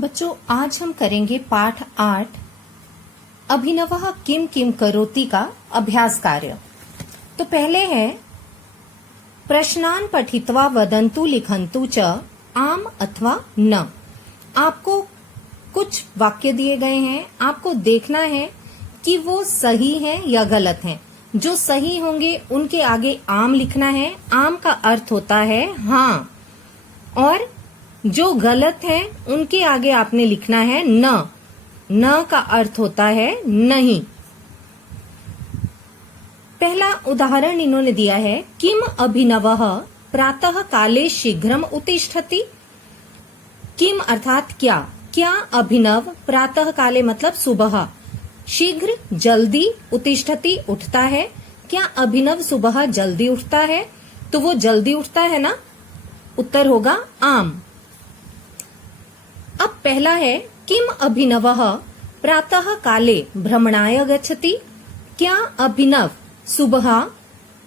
बच्चों, आज हम करेंगे पाठ 8 अभिनवः किम किम करोति का अभ्यास कार्य। तो पहले है प्रश्नान पठित्वा वदन्तु लिखन्तु च आम अथवा न। आपको कुछ वाक्य दिए गए हैं, आपको देखना है कि वो सही है या गलत है। जो सही होंगे उनके आगे आम लिखना है। आम का अर्थ होता है हाँ, और जो गलत है उनके आगे आपने लिखना है न। न का अर्थ होता है नहीं। पहला उदाहरण इन्होंने दिया है, किम अभिनवः प्रातः काले शीघ्रम उत्तिष्ठति। किम अर्थात क्या, क्या अभिनव प्रातः काले मतलब सुबह, शीघ्र जल्दी, उत्तिष्ठति उठता है। क्या अभिनव सुबह जल्दी उठता है? तो वो जल्दी उठता है ना, उत्तर होगा आम। अब पहला है, किम अभिनवः प्रातः काले भ्रमणाय गच्छति। क्या अभिनव सुबह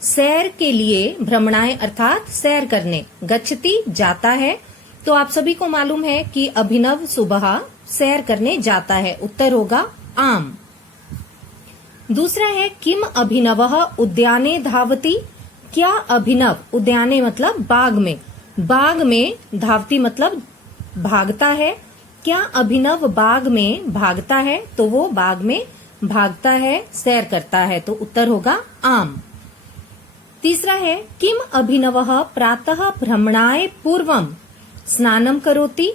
सैर के लिए, भ्रमणाय अर्थात सैर करने, गच्छति जाता है। तो आप सभी को मालूम है कि अभिनव सुबह सैर करने जाता है, उत्तर होगा आम। दूसरा है, किम अभिनवः उद्याने धावति। क्या अभिनव, उद्याने मतलब बाग में, बाग में धावती मतलब भागता है। क्या अभिनव बाग में भागता है? तो वो बाग में भागता है, सैर करता है, तो उत्तर होगा आम। तीसरा है, किम अभिनवः प्रातः भ्रमणाय पूर्वम स्नानम करोति।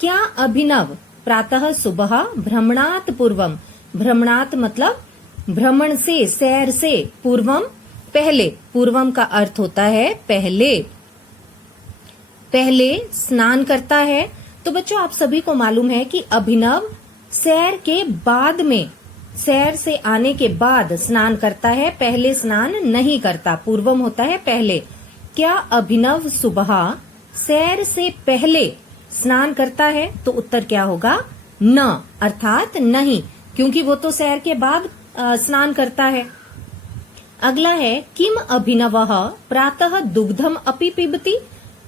क्या अभिनव प्रातः सुबह भ्रमणात पूर्वम, भ्रमणात मतलब भ्रमण से, सैर से, पूर्वम पहले, पूर्वम का अर्थ होता है पहले, पहले स्नान करता है। तो बच्चों, आप सभी को मालूम है कि अभिनव सैर के बाद में, सैर से आने के बाद स्नान करता है, पहले स्नान नहीं करता। पूर्वम होता है पहले। क्या अभिनव सुबह सैर से पहले स्नान करता है? तो उत्तर क्या होगा? न, अर्थात नहीं, क्योंकि वो तो सैर के बाद स्नान करता है। अगला है, किम अभिनवः प्रातः दुग्धम अपि पिबति।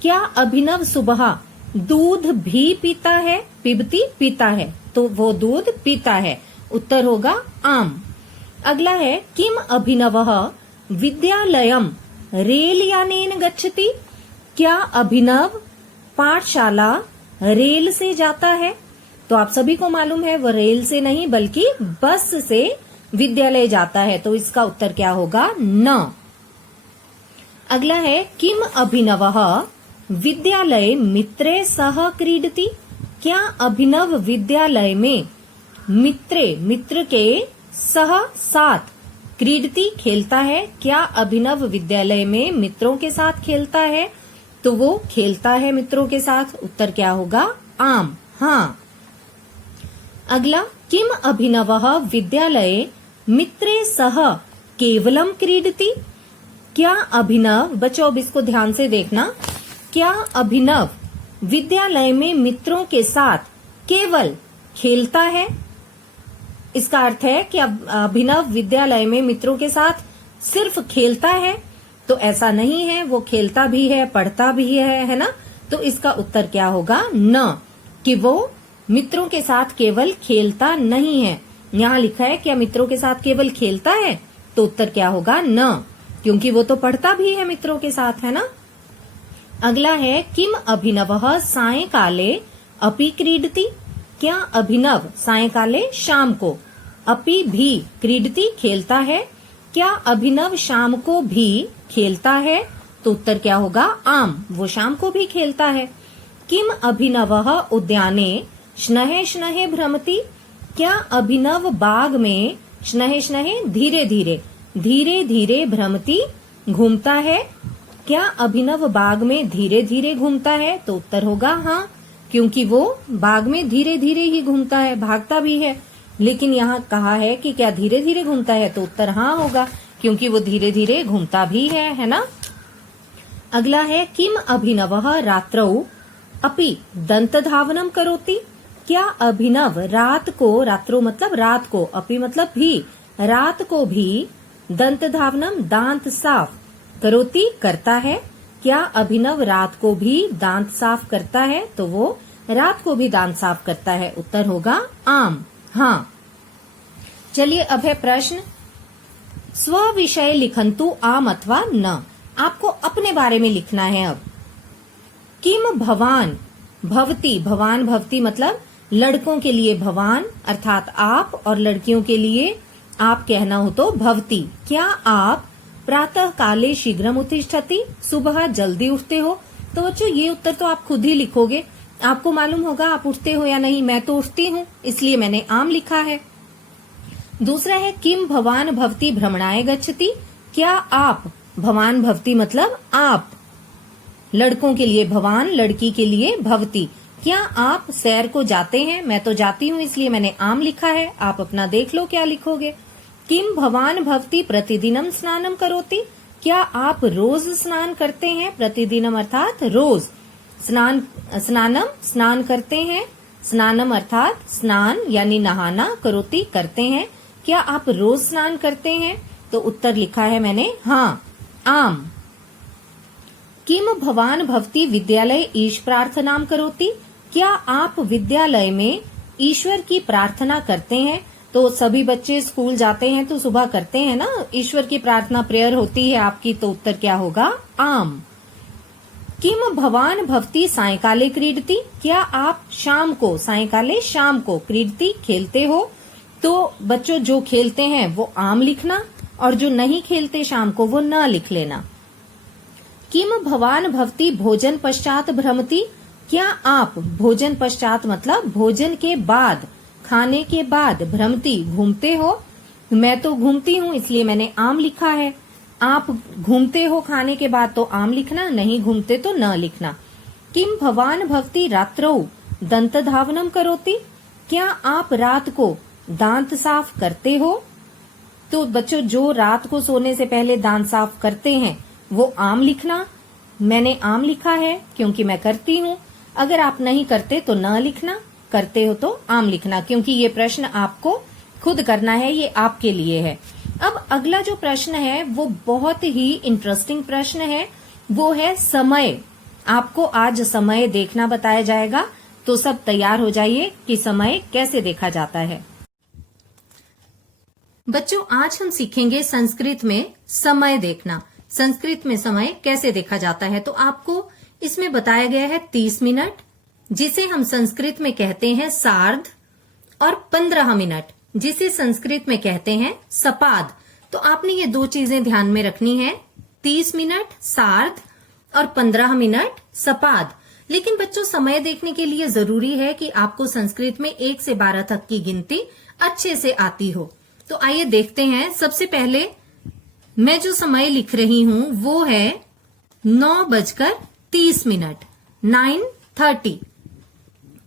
क्या अभिनव सुबह दूध भी पीता है? पिबती पीता है, तो वो दूध पीता है, उत्तर होगा आम। अगला है, किम अभिनवः विद्यालयम रेल यानेन गच्छति। क्या अभिनव पाठशाला रेल से जाता है? तो आप सभी को मालूम है वो रेल से नहीं बल्कि बस से विद्यालय जाता है, तो इसका उत्तर क्या होगा? न। अगला है, किम अभिनवः विद्यालय मित्रे सह क्रीडति। क्या अभिनव विद्यालय में मित्रे, मित्र के सह साथ, क्रीडति खेलता है। क्या अभिनव विद्यालय में मित्रों के साथ खेलता है? तो वो खेलता है मित्रों के साथ, उत्तर क्या होगा? आम, हाँ। अगला, किम अभिनवः विद्यालये मित्रे सह केवलम क्रीडति। क्या अभिनव, बच्चों अब इसको ध्यान से देखना, क्या अभिनव विद्यालय में मित्रों के साथ केवल खेलता है? इसका अर्थ है कि अभिनव विद्यालय में मित्रों के साथ सिर्फ खेलता है, तो ऐसा नहीं है, वो खेलता भी है, पढ़ता भी है ना। तो इसका उत्तर क्या होगा? न, कि वो मित्रों के साथ केवल खेलता नहीं है। यहाँ लिखा है क्या मित्रों के साथ केवल खेलता है, तो उत्तर क्या होगा? न, क्योंकि वो तो पढ़ता भी है मित्रों के साथ, है ना। अगला है, किम अभिनवः सायंकाले अपि क्रीडति। क्या अभिनव सायंकाले शाम को, अपि भी क्रीडति खेलता है। क्या अभिनव शाम को भी खेलता है? तो उत्तर क्या होगा? आम, वो शाम को भी खेलता है। किम अभिनवः उद्याने श्नहे श्नहे भ्रमति। क्या अभिनव बाग में श्नहे श्नहे धीरे धीरे, धीरे धीरे भ्रमति घूमता है। क्या अभिनव बाग में धीरे धीरे घूमता है? तो उत्तर होगा हाँ, क्योंकि वो बाग में धीरे धीरे ही घूमता है, भागता भी है। लेकिन यहाँ कहा है कि क्या धीरे धीरे घूमता है, तो उत्तर हाँ होगा, क्योंकि वो धीरे धीरे घूमता भी है ना। अगला है, किम अभिनवः रात्रौ अपि दंत धावनम करोति। क्या अभिनव रात को, रात्रो मतलब रात को, अपि मतलब भी, रात को भी दंत धावनम दांत साफ, करोति करता है। क्या अभिनव रात को भी दांत साफ करता है? तो वो रात को भी दांत साफ करता है? उत्तर होगा आम। हाँ। चलिए अब है प्रश्न, स्व विषय लिखंतु आम अथवा न। आपको अपने बारे में लिखना है अब। किम भवान भवती, भवान भवती मतलब लड़कों के लिए भवान अर्थात आप, और लड़कियों के लिए आप कहना हो तो भवती। क्या आप प्रातः काले शीघ्रम उत्तिष्ठति, सुबह जल्दी उठते हो? तो बच्चों ये उत्तर तो आप खुद ही लिखोगे, आपको मालूम होगा आप उठते हो या नहीं। मैं तो उठती हूँ, इसलिए मैंने आम लिखा है। दूसरा है किम भवान भवती भ्रमणाय गच्छति, क्या आप, भवान भवती मतलब आप, लड़कों के लिए भवान, लड़की के लिए भवती, क्या आप सैर को जाते हैं? मैं तो जाती हूँ, इसलिए मैंने आम लिखा है। आप अपना देख लो क्या लिखोगे। किम भवान भवती प्रतिदिनम स्नानम करोति, क्या आप रोज स्नान करते हैं? प्रतिदिनम अर्थात रोज, स्नानम स्नान करते हैं, स्नानम अर्थात स्नान यानी नहाना, करोति करते हैं, क्या आप रोज स्नान करते हैं? तो उत्तर लिखा है मैंने हाँ, आम। किम भवान भवती विद्यालय ईश प्रार्थनाम करोति, क्या आप विद्यालय में ईश्वर की प्रार्थना करते हैं? तो सभी बच्चे स्कूल जाते हैं तो सुबह करते हैं ना, ईश्वर की प्रार्थना, प्रेयर होती है आपकी। तो उत्तर क्या होगा? आम। किम भवान भवती सायकाले क्रीडति, क्या आप शाम को, सायकाले शाम को, क्रीडति खेलते हो? तो बच्चों जो खेलते हैं वो आम लिखना, और जो नहीं खेलते शाम को वो न लिख लेना। किम भवान भवती भोजन पश्चात भ्रमति, क्या आप भोजन पश्चात मतलब भोजन के बाद, खाने के बाद, भ्रमति घूमते हो? मैं तो घूमती हूँ, इसलिए मैंने आम लिखा है। आप घूमते हो खाने के बाद तो आम लिखना, नहीं घूमते तो न लिखना। किम भवान भवती रात्रौ दंत धावनम करोति, क्या आप रात को दांत साफ करते हो? तो बच्चों जो रात को सोने से पहले दांत साफ करते हैं वो आम लिखना, मैंने आम लिखा है क्योंकि मैं करती हूँ। अगर आप नहीं करते तो न लिखना, करते हो तो आम लिखना, क्योंकि ये प्रश्न आपको खुद करना है, ये आपके लिए है। अब अगला जो प्रश्न है वो बहुत ही इंटरेस्टिंग प्रश्न है, वो है समय। आपको आज समय देखना बताया जाएगा, तो सब तैयार हो जाइए कि समय कैसे देखा जाता है। बच्चों आज हम सीखेंगे संस्कृत में समय देखना, संस्कृत में समय कैसे देखा जाता है। तो आपको इसमें बताया गया है 30 मिनट, जिसे हम संस्कृत में कहते हैं सार्ध, और 15 मिनट जिसे संस्कृत में कहते हैं सपाद। तो आपने ये दो चीजें ध्यान में रखनी है, 30 मिनट सार्ध और 15 मिनट सपाद। लेकिन बच्चों समय देखने के लिए जरूरी है कि आपको संस्कृत में 1 से 12 तक की गिनती अच्छे से आती हो। तो आइए देखते हैं। सबसे पहले मैं जो समय लिख रही हूं वो है 9:30, 9:30।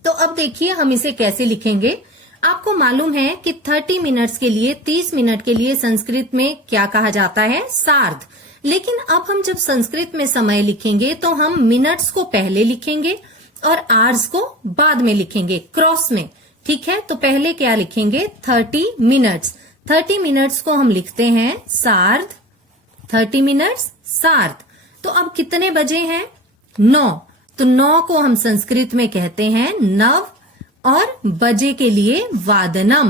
तो अब देखिए हम इसे कैसे लिखेंगे। आपको मालूम है कि 30 मिनट्स के लिए, 30 मिनट के लिए संस्कृत में क्या कहा जाता है? सार्ध। लेकिन अब हम जब संस्कृत में समय लिखेंगे तो हम मिनट्स को पहले लिखेंगे और आवर्स को बाद में लिखेंगे, क्रॉस में। ठीक है, तो पहले क्या लिखेंगे? 30 मिनट्स। 30 मिनट्स को हम लिखते हैं सार्ध, 30 मिनट्स सार्ध। तो अब कितने बजे हैं? 9। तो 9 को हम संस्कृत में कहते हैं नव, और बजे के लिए वादनम।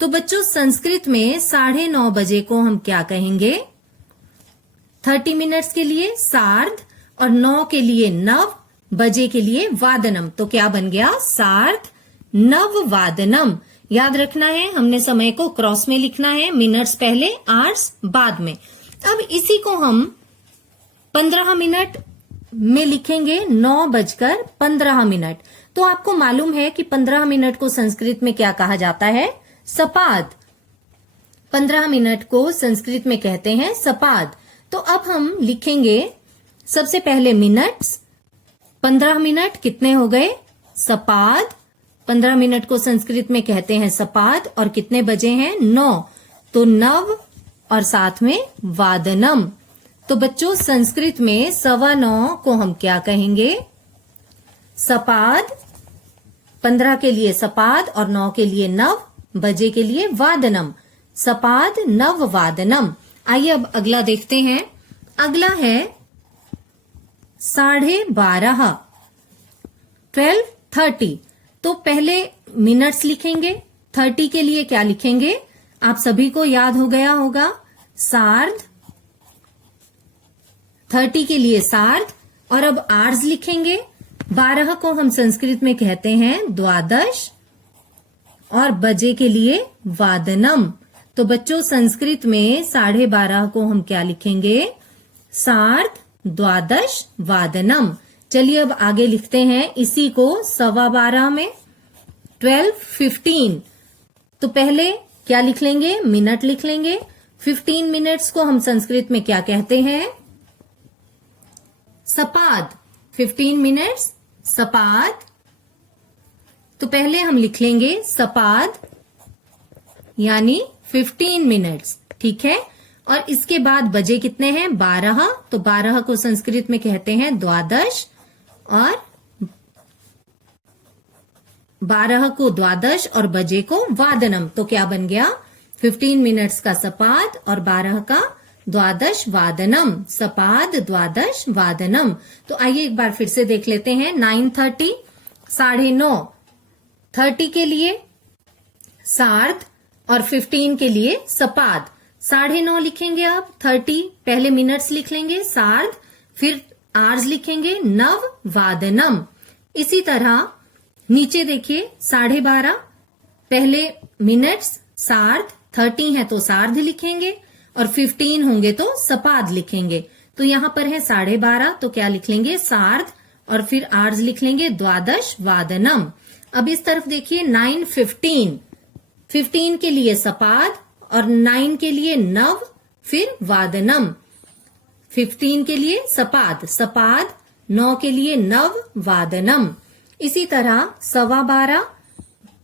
तो बच्चों संस्कृत में 9:30 बजे को हम क्या कहेंगे? 30 मिनट्स के लिए सार्ध और 9 के लिए नव, बजे के लिए वादनम। तो क्या बन गया? सार्ध नव वादनम। याद रखना है, हमने समय को क्रॉस में लिखना है, मिनट्स पहले, आवर्स बाद में। अब इसी को हम 15 मिनट में लिखेंगे, 9:15। तो आपको मालूम है कि 15 मिनट को संस्कृत में क्या कहा जाता है? सपाद। 15 मिनट को संस्कृत में कहते हैं सपाद। तो अब हम लिखेंगे सबसे पहले मिनट्स। 15 मिनट कितने हो गए? सपाद। 15 मिनट को संस्कृत में कहते हैं सपाद, और कितने बजे हैं? 9। तो नव और साथ में वादनम। तो बच्चों संस्कृत में 9:15 को हम क्या कहेंगे? सपाद। 15 के लिए सपाद और 9 के लिए नव, बजे के लिए वादनम। सपाद नव वादनम। आइए अब अगला देखते हैं। अगला है 12:30, 30। तो पहले मिनट्स लिखेंगे। 30 के लिए क्या लिखेंगे, आप सभी को याद हो गया होगा, सार्ध। 30 के लिए सार्ध। और अब आवर्स लिखेंगे। 12 को हम संस्कृत में कहते हैं द्वादश, और बजे के लिए वादनम। तो बच्चों संस्कृत में 12:30 को हम क्या लिखेंगे, सार्ध द्वादश वादनम। चलिए अब आगे लिखते हैं इसी को 12:15 में, 12:15। तो पहले क्या लिख लेंगे, मिनट लिख लेंगे। 15 मिनट्स को हम संस्कृत में क्या कहते हैं, सपाद। 15 मिनट्स सपाद। तो पहले हम लिख लेंगे सपाद यानी 15 मिनट्स, ठीक है। और इसके बाद बजे कितने हैं, 12। तो 12 को संस्कृत में कहते हैं द्वादश, और 12 को द्वादश और बजे को वादनम। तो क्या बन गया, 15 मिनट्स का सपाद और 12 का द्वादश वादनम, सपाद द्वादश वादनम। तो आइए एक बार फिर से देख लेते हैं। 9:30 9:30, 30 के लिए सार्ध और 15 के लिए सपाद। 9:30 लिखेंगे आप, 30 पहले मिनट्स लिख लेंगे, सार्ध, फिर आवर्स लिखेंगे, नव वादनम। इसी तरह नीचे देखिए 12:30, पहले मिनट्स सार्ध, 30 है तो सार्ध लिखेंगे, और 15 होंगे तो सपाद लिखेंगे। तो यहां पर है 12:30, तो क्या लिख लेंगे, सार्ध, और फिर आवर्स लिख लेंगे द्वादश वादनम। अब इस तरफ देखिए 9:15, 15 के लिए सपाद और 9 के लिए नव, फिर वादनम। 15 के लिए सपाद, सपाद, 9 के लिए नव वादनम। इसी तरह 12:15,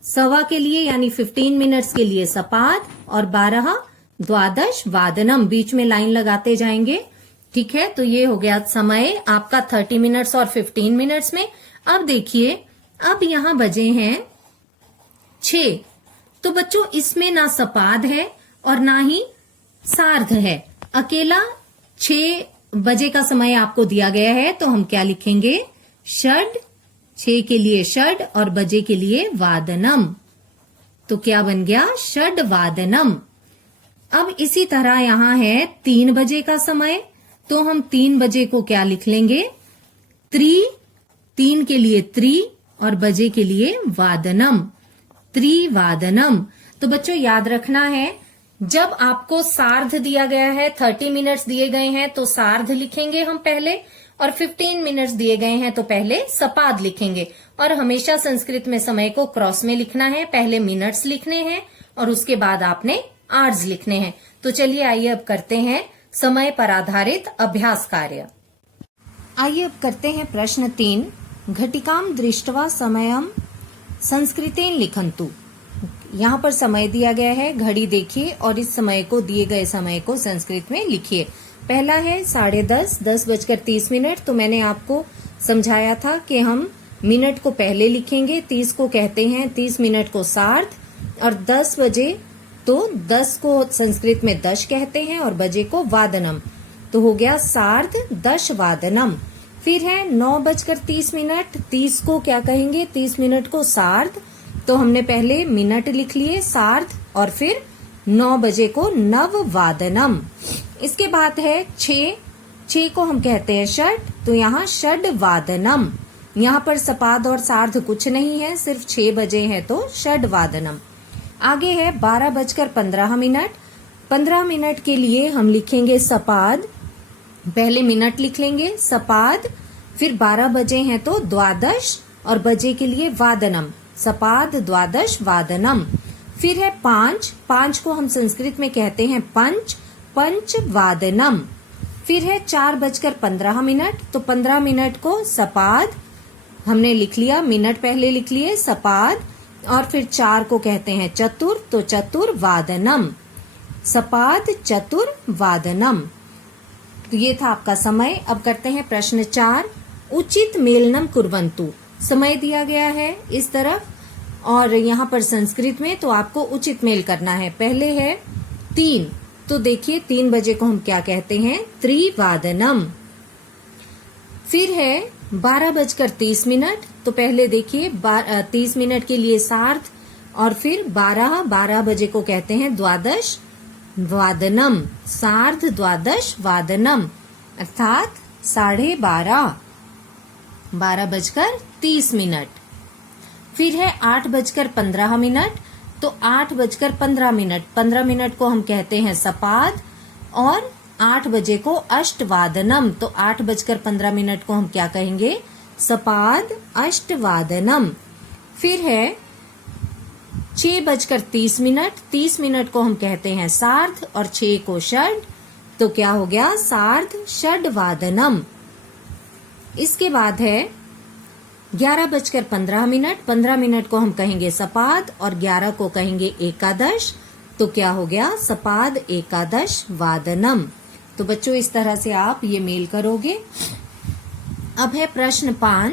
सवा के लिए यानी 15 मिनट्स के लिए सपाद और 12 द्वादश वादनम। बीच में लाइन लगाते जाएंगे, ठीक है। तो ये हो गया समय आपका 30 मिनट्स और 15 मिनट्स में। अब देखिए, अब यहां बजे हैं 6। तो बच्चों इसमें ना सपाद है और ना ही सार्ध है, अकेला 6 बजे का समय आपको दिया गया है। तो हम क्या लिखेंगे, षड, 6 के लिए षड और बजे के लिए वादनम। तो क्या बन गया, षड वादनम। अब इसी तरह यहां है 3 बजे का समय, तो हम 3 बजे को क्या लिख लेंगे, त्रि, 3 के लिए त्रि और बजे के लिए वादनम, त्रिवादनम। तो बच्चों याद रखना है, जब आपको सार्ध दिया गया है, 30 मिनट्स दिए गए हैं तो सार्ध लिखेंगे हम पहले, और 15 मिनट्स दिए गए हैं तो पहले सपाद लिखेंगे। और हमेशा संस्कृत में समय को क्रॉस में लिखना है, पहले मिनट्स लिखने हैं और उसके बाद आपने आवर्स लिखने हैं। तो चलिए आइए अब करते हैं समय पर आधारित अभ्यास कार्य। आइए अब करते हैं प्रश्न 3। घटिकाम दृष्ट्वा समयम संस्कृतेन लिखन्तु। यहाँ पर समय दिया गया है, घड़ी देखिए और इस समय को, दिए गए समय को संस्कृत में लिखिए। पहला है 10:30, 10:30। तो मैंने आपको समझाया था कि हम मिनट को पहले लिखेंगे, 30 को कहते हैं, 30 मिनट को सार्ध, और 10 बजे तो 10 को संस्कृत में दश कहते हैं और बजे को वादनम। तो हो गया सार्ध दश वादनम। फिर है 9:30, 30 को क्या कहेंगे, 30 मिनट को सार्ध। तो हमने पहले मिनट लिख लिए सार्ध और फिर 9 बजे को नव वादनम। इसके बाद है 6 को हम कहते हैं षड, तो यहाँ षड वादनम। यहाँ पर सपाद और सार्ध कुछ नहीं है, सिर्फ 6 बजे है तो षड वादनम। आगे है 12:15, 15 मिनट के लिए हम लिखेंगे सपाद, पहले मिनट लिख लेंगे सपाद, फिर 12 बजे हैं तो द्वादश और बजे के लिए वादनम, सपाद द्वादश वादनम। फिर है 5 को हम संस्कृत में कहते हैं पंच, पंच वादनम। फिर है 4:15, तो 15 मिनट को सपाद हमने लिख लिया, मिनट पहले लिख लिए सपाद, और फिर 4 को कहते हैं चतुर, तो चतुर्वादनम, सपाद चतुर्वादनम। तो ये था आपका समय। अब करते हैं प्रश्न 4। उचित मेलनम कुर्वन्तु। समय दिया गया है इस तरफ और यहाँ पर संस्कृत में, तो आपको उचित मेल करना है। पहले है 3, तो देखिए 3 बजे को हम क्या कहते हैं, त्रिवादनम। फिर है 12:30, तो पहले देखिए 30 मिनट के लिए सार्ध, और फिर 12 बजे को कहते हैं द्वादश वादनम, सार्ध द्वादश वादनम, अर्थात 12:30, 12:30। फिर है 8:15, तो 8:15, 15 मिनट को हम कहते हैं सपाद, और 8 बजे को अष्टवादनम, तो 8:15 को हम क्या कहेंगे, सपाद अष्टवादनम। फिर है 6:30, 30 मिनट को हम कहते हैं सार्ध, और 6 को षड, तो क्या हो गया, सार्ध षडवादनम। इसके बाद है 11:15, 15 मिनट को हम कहेंगे सपाद, और 11 को कहेंगे एकादश, तो क्या हो गया, सपाद एकादश वादनम। तो बच्चों इस तरह से आप ये मेल करोगे। अब है प्रश्न 5।